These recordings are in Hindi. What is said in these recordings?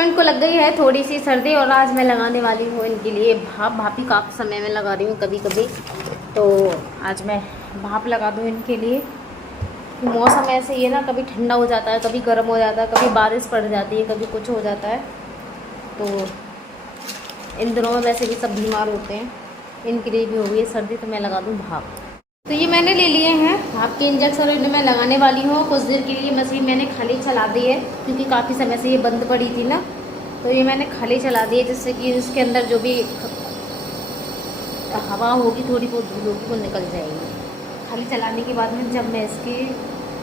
हस्बैंड को लग गई है थोड़ी सी सर्दी और आज मैं लगाने वाली हूँ इनके लिए भाप। भापी काफ़ी समय में लगा रही हूँ कभी कभी, तो आज मैं भाप लगा दूँ इनके लिए। मौसम ऐसे ही है ना, कभी ठंडा हो जाता है, कभी गर्म हो जाता है, कभी बारिश पड़ जाती है, कभी कुछ हो जाता है। तो इन दिनों में वैसे भी सब बीमार होते हैं, इनके लिए भी हो गई है सर्दी, तो मैं लगा दूँ भाप। तो ये मैंने ले लिए हैं भाप के इंजेक्शन, इन्हें मैं लगाने वाली हूँ। कुछ देर के लिए मशीन मैंने खाली चला दी है क्योंकि काफ़ी समय से ये बंद पड़ी थी ना, तो ये मैंने खाली चला दी है जिससे कि इसके अंदर जो भी हवा होगी, थोड़ी बहुत धूल होगी, वो निकल जाएगी। खाली चलाने के बाद में जब मैं इसकी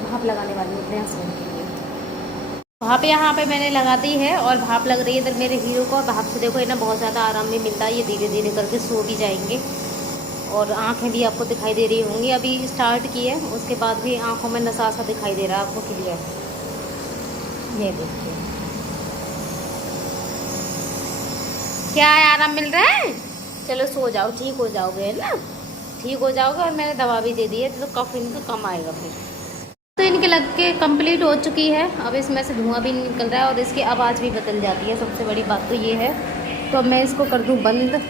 भाप लगाने वाली हूँ अपने हस्बैंड के लिए। भाप यहाँ पे मैंने लगा दी है और भाप लग रही है इधर मेरे हीरो को। भाप से देखो इन्हें बहुत ज़्यादा आराम भी मिलता है, ये धीरे धीरे करके सो भी जाएंगे और आंखें भी आपको दिखाई दे रही होंगी। अभी स्टार्ट की है, उसके बाद भी आंखों में नशा सा दिखाई दे रहा है आपको क्लियर। ये देखिए क्या है, आराम मिल रहा है। चलो सो जाओ, ठीक हो जाओगे है ना, ठीक हो जाओगे। और मैंने दवा भी दे दी है तो कफ इनका कम आएगा फिर। तो इनके लग के कंप्लीट हो चुकी है। अब इसमें से धुआं भी निकल रहा है और इसकी आवाज़ भी बदल जाती है, सबसे बड़ी बात तो ये है। तो अब मैं इसको कर दूँ बंद।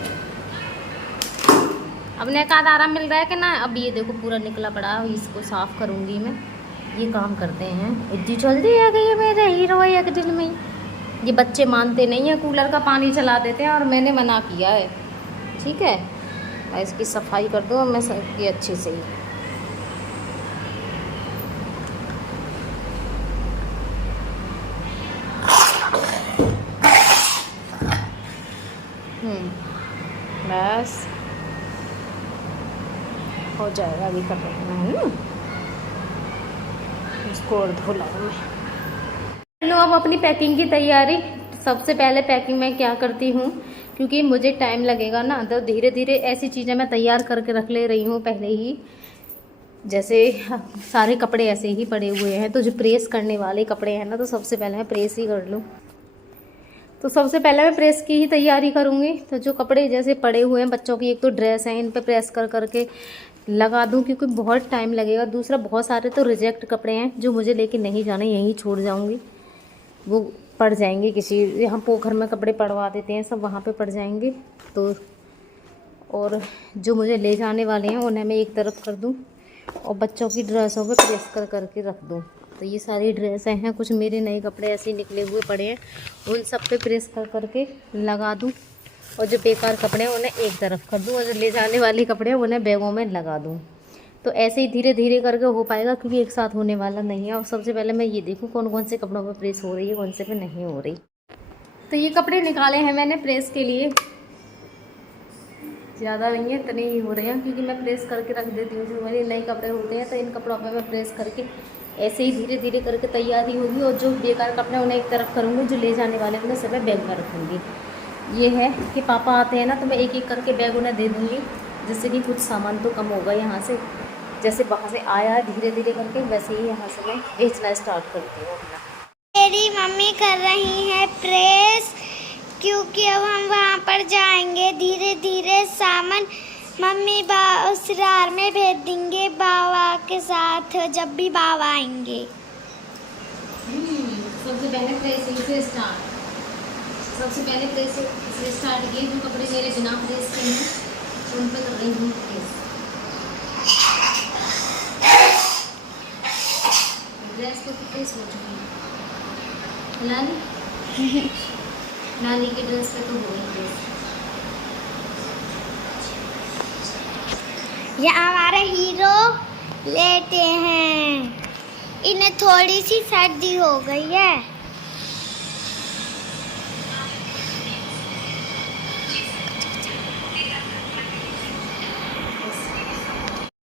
अब ने कहा आराम मिल रहा है कि ना। अब ये देखो पूरा निकला पड़ा है, इसको साफ़ करूँगी मैं। ये काम करते हैं, इतनी जल्दी आ गई है मेरे हीरो एक दिन में। ये बच्चे मानते नहीं हैं, कूलर का पानी चला देते हैं और मैंने मना किया है। ठीक है, मैं इसकी सफाई कर दूँ मैं सबकी अच्छी से ही। बस हो जाएगा, अभी कर रही हूँ इसको और धो लाऊँ मैं। लो अब अपनी पैकिंग की तैयारी। सबसे पहले पैकिंग मैं क्या करती हूँ, क्योंकि मुझे टाइम लगेगा ना, तो धीरे धीरे ऐसी चीज़ें मैं तैयार करके रख ले रही हूँ पहले ही। जैसे सारे कपड़े ऐसे ही पड़े हुए हैं, तो जो प्रेस करने वाले कपड़े हैं ना, तो सबसे पहले मैं प्रेस ही कर लूँ। तो सबसे पहले मैं प्रेस की ही तैयारी करूँगी। तो जो कपड़े जैसे पड़े हुए हैं बच्चों की, एक तो ड्रेस है, इन पे प्रेस कर करके लगा दूँ क्योंकि बहुत टाइम लगेगा। दूसरा बहुत सारे तो रिजेक्ट कपड़े हैं जो मुझे लेके नहीं जाने, यहीं छोड़ जाऊँगी, वो पड़ जाएंगे किसी, यहाँ पोखर में कपड़े पड़वा देते हैं सब, वहाँ पे पड़ जाएंगे। तो और जो मुझे ले जाने वाले हैं उन्हें मैं एक तरफ कर दूँ और बच्चों की ड्रेसों पे प्रेस कर करके रख दूँ। तो ये सारी ड्रेसें हैं, कुछ मेरे नए कपड़े ऐसे निकले हुए पड़े हैं, उन सब पे प्रेस कर करके लगा दूँ। और जो बेकार कपड़े हैं उन्हें एक तरफ कर दूँ और जो ले जाने वाले कपड़े हैं उन्हें बैगों में लगा दूँ। तो ऐसे ही धीरे धीरे करके हो पाएगा क्योंकि एक साथ होने वाला नहीं है। और सबसे पहले मैं ये देखूँ कौन कौन से कपड़ों पे प्रेस हो रही है, कौन से पे नहीं हो रही। तो ये कपड़े निकाले हैं मैंने प्रेस के लिए, ज़्यादा नहीं है, इतने ही हो रहे हैं क्योंकि मैं प्रेस करके रख देती हूँ। जो मेरे नए कपड़े होते हैं तो इन कपड़ों पे मैं प्रेस करके ऐसे ही धीरे धीरे करके तैयारी होगी। और जो बेकार कपड़े उन्हें एक तरफ करूँगी, जो ले जाने वाले उन्हें सब बैग में रखूँगी। ये है कि पापा आते हैं ना, तो मैं एक एक करके बैग उन्हें दे दूँगी, जिससे कि कुछ सामान तो कम होगा यहाँ से। जैसे वहाँ से आया धीरे धीरे करके, वैसे ही यहाँ से मैं बेचना स्टार्ट करती हूँ अपना। मेरी मम्मी कर रही है प्रेस क्योंकि अब हम वहाँ पर जाएंगे। धीरे धीरे सामान मम्मी ससुराल में भेज देंगे बाबा के साथ, जब भी बाबा आएंगे। सबसे पहले प्रेसिंग से स्टार्ट, सबसे पहले प्रेसिंग से स्टार्ट किए। जो कपड़े मेरे बिना प्रेस के हैं उन पर कर रही हूँ प्रेस। ड्रेस तो प्रेस हो चुकी है, लाली लाली की ड्रेस पे तो हो गई प्रेस। ये हमारे हीरो लेटे हैं, इन्हें थोड़ी सी सर्दी हो गई है।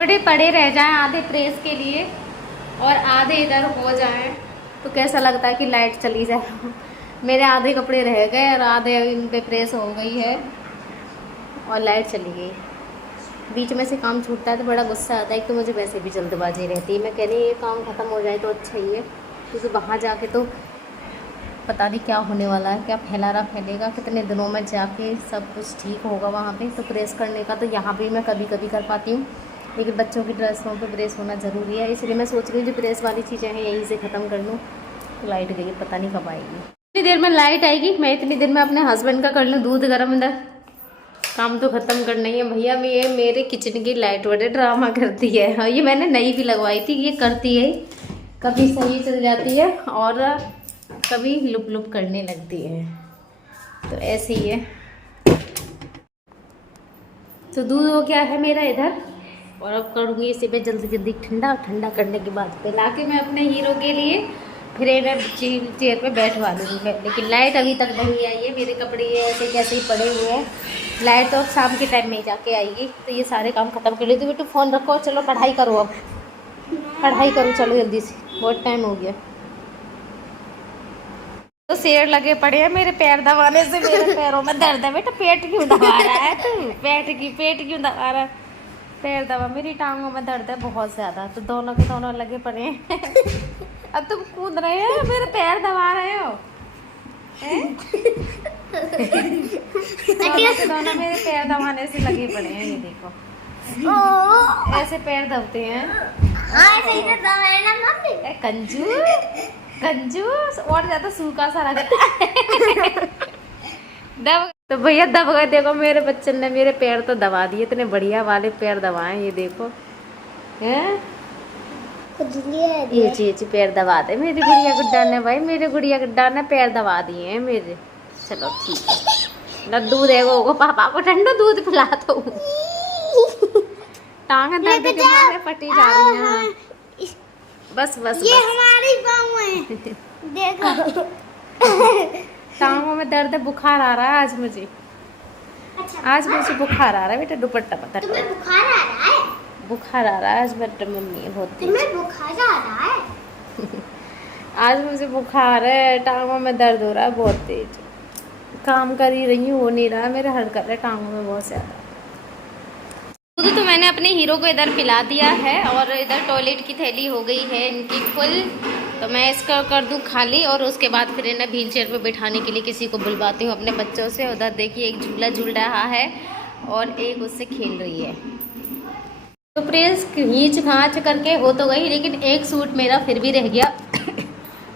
कपड़े पड़े रह जाएं आधे प्रेस के लिए और आधे इधर हो जाएं तो कैसा लगता है कि लाइट चली जाए। मेरे आधे कपड़े रह गए और आधे इन पे प्रेस हो गई है और लाइट चली गई। बीच में से काम छूटता है तो बड़ा गुस्सा आता है कि तो मुझे वैसे भी जल्दबाजी रहती है। मैं कह रही ये काम ख़त्म हो जाए तो अच्छा ही है, क्योंकि वहाँ जाके तो पता नहीं क्या होने वाला है, क्या फैला फैलेगा, कितने दिनों में जाके सब कुछ ठीक होगा वहाँ पे। तो प्रेस करने का तो यहाँ पे मैं कभी कभी कर पाती हूँ, लेकिन बच्चों की ड्रेसों पे प्रेस होना ज़रूरी है। इसलिए मैं सोच रही हूँ जो प्रेस वाली चीज़ें हैं यहीं से ख़त्म कर लूँ। लाइट गई, पता नहीं कब आएगी। इतनी देर में लाइट आएगी, मैं इतनी देर में अपने हस्बैंड का कर लूँ दूध गर्म। इधर काम तो खत्म करना ही है भैया। मैं ये मेरे किचन की लाइट बड़े ड्रामा करती है। हाँ, ये मैंने नई भी लगवाई थी। ये करती है, कभी सही चल जाती है और कभी लुप लुप करने लगती है, तो ऐसे ही है। तो दूध हो गया है मेरा इधर, और अब करूँगी इसे मैं जल्दी जल्दी ठंडा। ठंडा करने के बाद पिला के मैं अपने हीरो के लिए फिर मैं चेयर पे बैठवा लूँगी मैं। लेकिन लाइट अभी तक नहीं आई है। मेरे कपड़े ये ऐसे कैसे ही पड़े हुए हैं। लाइट तो शाम के टाइम में ही जाके आएगी, तो ये सारे काम खत्म कर लेती हूँ। बेटू फ़ोन रखो, चलो पढ़ाई करो। अब पढ़ाई करो, चलो जल्दी से, बहुत टाइम हो गया। तो शेर लगे पड़े हैं मेरे पैर दबाने से। मेरे पैरों में दर्द है। बेटा पेट क्यों दबा रहा है तू? पेट क्यों दबा रहा है? पैर दबा, मेरी टांगों में दर्द है बहुत ज़्यादा। तो दोनों के दोनों लगे पड़े हैं। अब तुम कूद रहे हो, मेरे पैर दबा रहे हो। दोनों के दोनों मेरे पैर दबाने से लगे पड़े हैं। ये देखो ऐसे पैर दबते हैं। कंजूस और ज्यादा सूखा सा लग रहा है। दब तो भैया दब गए। देखो मेरे बच्चन ने मेरे पैर तो दबा दिए, इतने बढ़िया वाले पैर दबाए। ये देखो हैं, ये चीज पैर दबा दे मेरी गुड़िया गुड्डा ने। भाई मेरे गुड़िया गुड्डा ने पैर दबा दिए हैं मेरे। चलो ठीक है, न दूध है वो पापा को ठंडा दूध पिला दो। टांग दर्द के मारे फटी जा रही हैं। बस बस ये हमारी बाहों है। देखो टांगों में दर्द है, बुखार आ रहा है आज मुझे। आज मुझे बुखार आ रहा है बेटा। दुपट्टा पता तुम्हें बुखार आ रहा है? बुखार आ रहा है आज मेरे मम्मी है बहुत तेज। तुम्हें बुखार आ रहा है? आज मुझे बुखार है, टांगों में दर्द हो रहा है बहुत तेज। काम कर ही रही हूँ, हो नहीं रहा, मेरे हर कर रहा है टांगों में बहुत ज़्यादा। दूध तो मैंने अपने हीरो को इधर पिला दिया है, और इधर टॉयलेट की थैली हो गई है इनकी फुल। तो मैं इसका कर दूँ खाली, और उसके बाद फिर इन्हें व्हील चेयर पर बैठाने के लिए किसी को बुलवाती हूँ अपने बच्चों से। उधर देखिए एक झूला झूल रहा है और एक उससे खेल रही है। तो प्रेस खींच खाँच करके हो तो गई, लेकिन एक सूट मेरा फिर भी रह गया।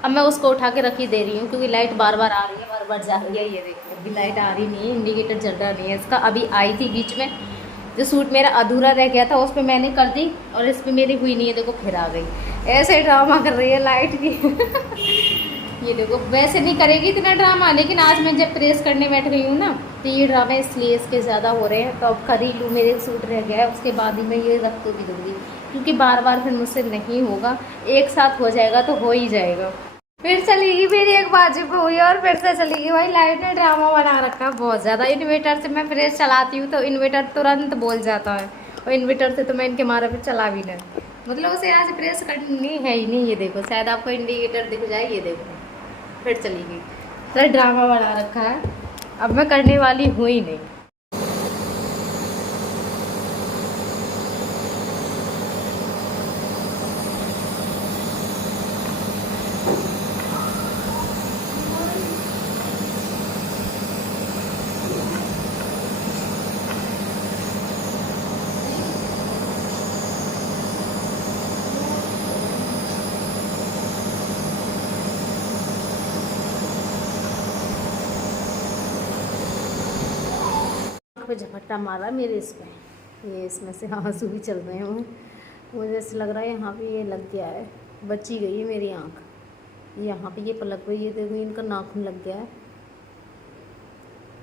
अब मैं उसको उठा के रख ही दे रही हूँ, क्योंकि लाइट बार बार आ रही है, बार बार जा रही है। ये देखो अभी लाइट आ रही नहीं है, इंडिकेटर जल रहा नहीं है इसका। अभी आई थी बीच में, जो सूट मेरा अधूरा रह गया था उस पर मैंने कर दी, और इस पर मेरी हुई नहीं है। देखो फिर आ गई। ऐसे ड्रामा कर रही है लाइट की। ये देखो वैसे नहीं करेगी इतना ड्रामा, लेकिन आज मैं जब प्रेस करने बैठ गई हूँ ना, तो ये ड्रामा इसलिए इसके ज़्यादा हो रहे हैं। तो अब कर ही लूँ, मेरे सूट रह गया है, उसके बाद ही मैं ये रख तो भी दूँगी, क्योंकि बार बार फिर मुझसे नहीं होगा। एक साथ हो जाएगा तो हो ही जाएगा। फिर चलेगी मेरी एक बाजू को हुई और फिर से चलेगी। भाई लाइट ने ड्रामा बना रखा बहुत ज़्यादा। इन्वर्टर से मैं फ्रिज चलाती हूँ तो इन्वर्टर तुरंत बोल जाता है, और इन्वर्टर से तो मैं इनके मारे पे चला भी नहीं। मतलब उसे आज प्रेस करनी है ही नहीं। ये देखो शायद आपको इंडिकेटर दिख जाए, ये देखो फिर चलेगी। तो ड्रामा बना रखा है, अब मैं करने वाली हूँ ही नहीं। पे झपट्टा मारा मेरे इसमें, ये इसमें से आंसू भी चल रहे हैं। मुझे ऐसे लग रहा है यहाँ पे ये लग गया है, बची गई है मेरी आँख। यहाँ पे ये पलक गई है, देखो इनका नाखून लग गया है।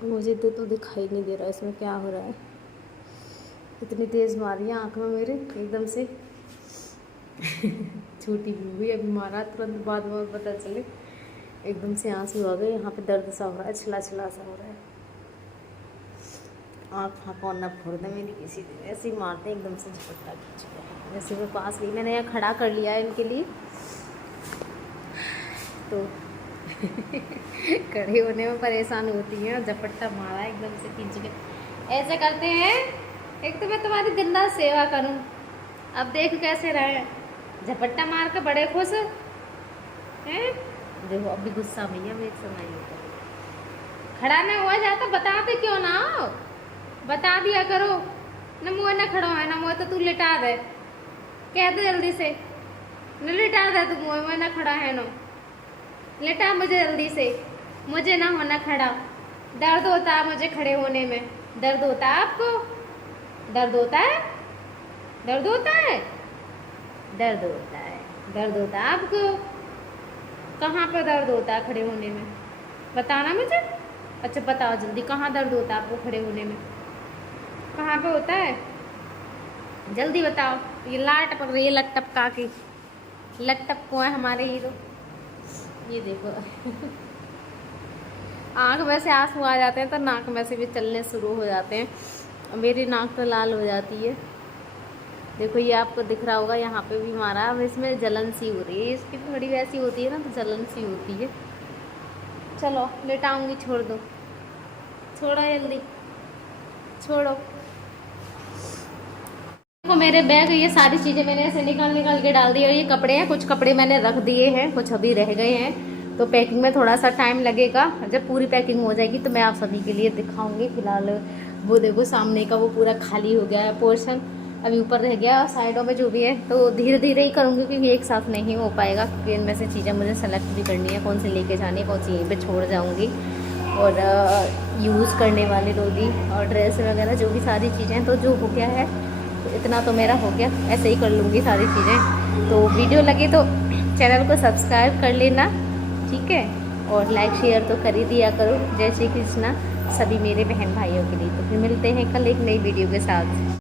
मुझे तो दिखाई नहीं दे रहा इसमें क्या हो रहा है। इतनी तेज़ मारी है आँख में मेरे एकदम से। छोटी भी हुई, अभी मारा तुरंत बाद में पता चले, एकदम से आंसू आ गए। यहाँ पे दर्द सा हो रहा है, छिला छिला सा हो रहा है। आँख फाँक और न फोड़ दे मेरी किसी दिन, ऐसे ही मारते हैं एकदम से झपट्टा खींच के। जैसे मैं पास गई, मैंने यहाँ खड़ा कर लिया है इनके लिए, तो खड़े होने में परेशान होती हैं, और झपट्टा मारा एकदम से खींच के। ऐसे करते हैं, एक तो मैं तुम्हारी जिंदा सेवा करूं, अब देख कैसे रहे, झपट्टा मार के बड़े खुश हैं। देखो अभी गुस्सा भैया मैं एक समय खड़ा ना हुआ जाता, बताते क्यों ना हो, बता दिया करो न। मुँह न खड़ो है ना, मुँह तो तू लिटा दे, कह दे जल्दी से न लिटा दे तू, मुँह में न खड़ा है नो, लिटा मुझे जल्दी से। मुझे ना होना खड़ा, दर्द होता है मुझे खड़े होने में। दर्द होता है आपको? दर्द होता है? दर्द होता है? दर्द होता है, दर्द होता है आपको? कहाँ पे दर्द होता है खड़े होने में? बताना मुझे। अच्छा बताओ जल्दी, कहाँ दर्द होता है आपको खड़े होने में? कहाँ पे होता है? जल्दी बताओ। ये लाट टपक रही है, लट टपका के। लट टपको है हमारे हीरो। ये देखो आँख में से आंसू आ जाते हैं तो नाक में से भी चलने शुरू हो जाते हैं। मेरी नाक तो लाल हो जाती है। देखो ये आपको दिख रहा होगा, यहाँ पे भी मारा। अब इसमें जलन सी हो रही है, इसकी थोड़ी वैसी होती है ना, तो जलन सी होती है। चलो लेटाऊंगी, छोड़ दो, छोड़ो जल्दी, छोड़ो। देखो मेरे बैग, ये सारी चीज़ें मैंने ऐसे निकाल के डाल दी। और ये कपड़े हैं, कुछ कपड़े मैंने रख दिए हैं, कुछ अभी रह गए हैं। तो पैकिंग में थोड़ा सा टाइम लगेगा। जब पूरी पैकिंग हो जाएगी तो मैं आप सभी के लिए दिखाऊंगी। फिलहाल वो देखो सामने का वो पूरा खाली हो गया है पोर्शन, अभी ऊपर रह गया, साइडों में जो भी है। तो धीरे धीरे ही करूँगी क्योंकि एक साथ नहीं हो पाएगा, क्योंकि इनमें से चीज़ें मुझे सेलेक्ट भी करनी है, कौन सी लेके जानी है, कौन सी यहीं पर छोड़ जाऊँगी। और यूज़ करने वाली रोली और ड्रेस वगैरह जो भी सारी चीज़ें, तो जो हो गया है तो इतना तो मेरा हो गया। ऐसे ही कर लूँगी सारी चीज़ें। तो वीडियो लगे तो चैनल को सब्सक्राइब कर लेना, ठीक है, और लाइक शेयर तो कर ही दिया करो। जय श्री कृष्णा सभी मेरे बहन भाइयों के लिए। तो फिर मिलते हैं कल एक नई वीडियो के साथ।